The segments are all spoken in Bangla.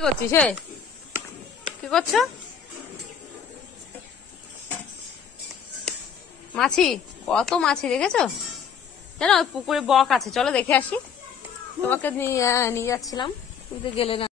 কি করছিস? কি করছো? মাছি? কত মাছি দেখেছো? জানো ওই পুকুরে বক আছে, চলো দেখে আসি। তোমাকে নিয়ে যাচ্ছিলাম, তুমি তো গেলে না।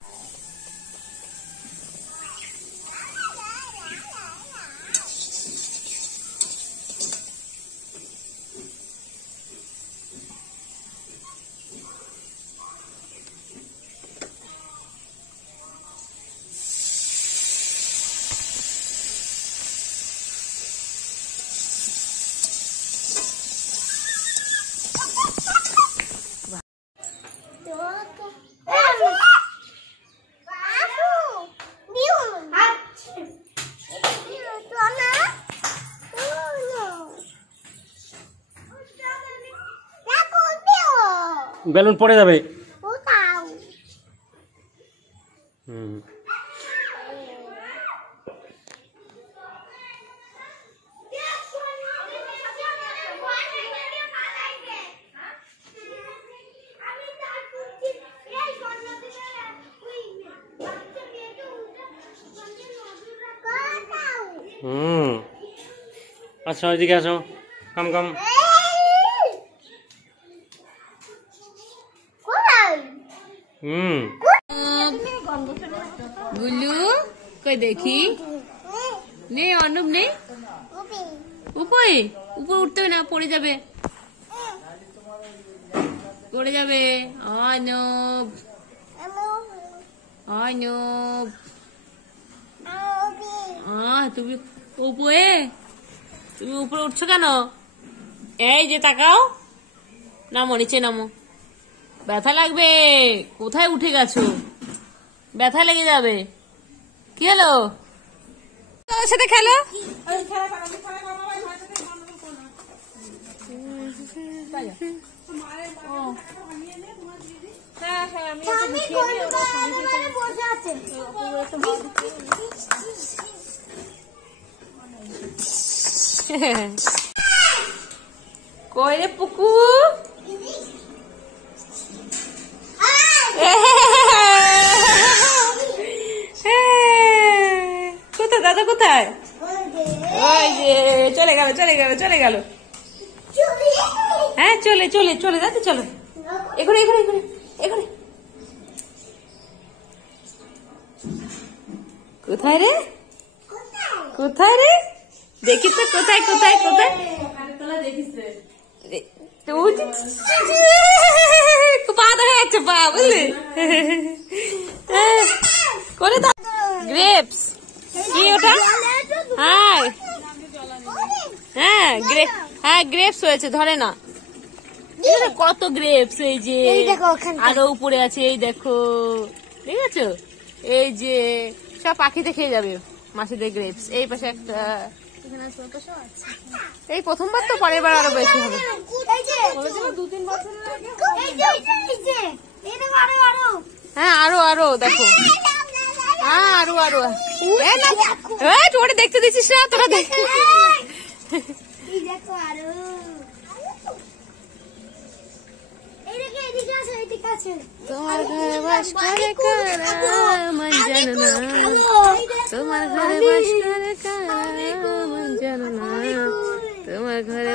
বেলুন পড়ে যাবে। আচ্ছা ওইদিকে আসো, কাম কাম। গুল্লু কই দেখি, নেই অর্ণব নেই। উপরে উপরে উঠতে না, পড়ে যাবে, পড়ে যাবে। অর্ণব অর্ণব, তুমি উপরে, তুমি উপরে উঠছো কেন? এই যে তাকাও, নামো নিচে নামো, ব্যথা লাগবে। কোথায় উঠে গেছো? ব্যথা লেগে যাবে। কি হলো? ওর সাথে খেলো। কই রে পুকু? কোথায় দাদা, কোথায়? ওই যে চলে গেল চলে গেল চলে গেল। হ্যাঁ চলে চলে চলে যাচ্ছে, চলো এখানে এখানে এখানে এখানে। কোথায় রে, কোথায় রে? দেখিস তো কোথায় কোথায় কোথায়? পা দেখা যাচ্ছে, পা বুঝলি? করে দাও। গ্রেপস কি ওটা? হ্যাঁ হ্যাঁ হ্যাঁ গ্রেপস হয়েছে, ধরে না। কত গ্রেপস, এই যে আরো উপরে আছে, এই দেখো, দেখেছো? এই যে সব পাখিতে খেয়ে যাবে মাসিদের গ্রেপস। এই পাশে একটা, এই প্রথমবার তো, পরের বার আরো বেশি হবে। হ্যাঁ আরো আরো দেখো, হ্যাঁ আরো আরো। তোরা দেখতে দিচ্ছিস না, তোরা দেখ। তোমার ঘরে বাস করে কারা মন জানো না, তোমার ঘরে বাস করে কারা মন জানো না, তোমার ঘরে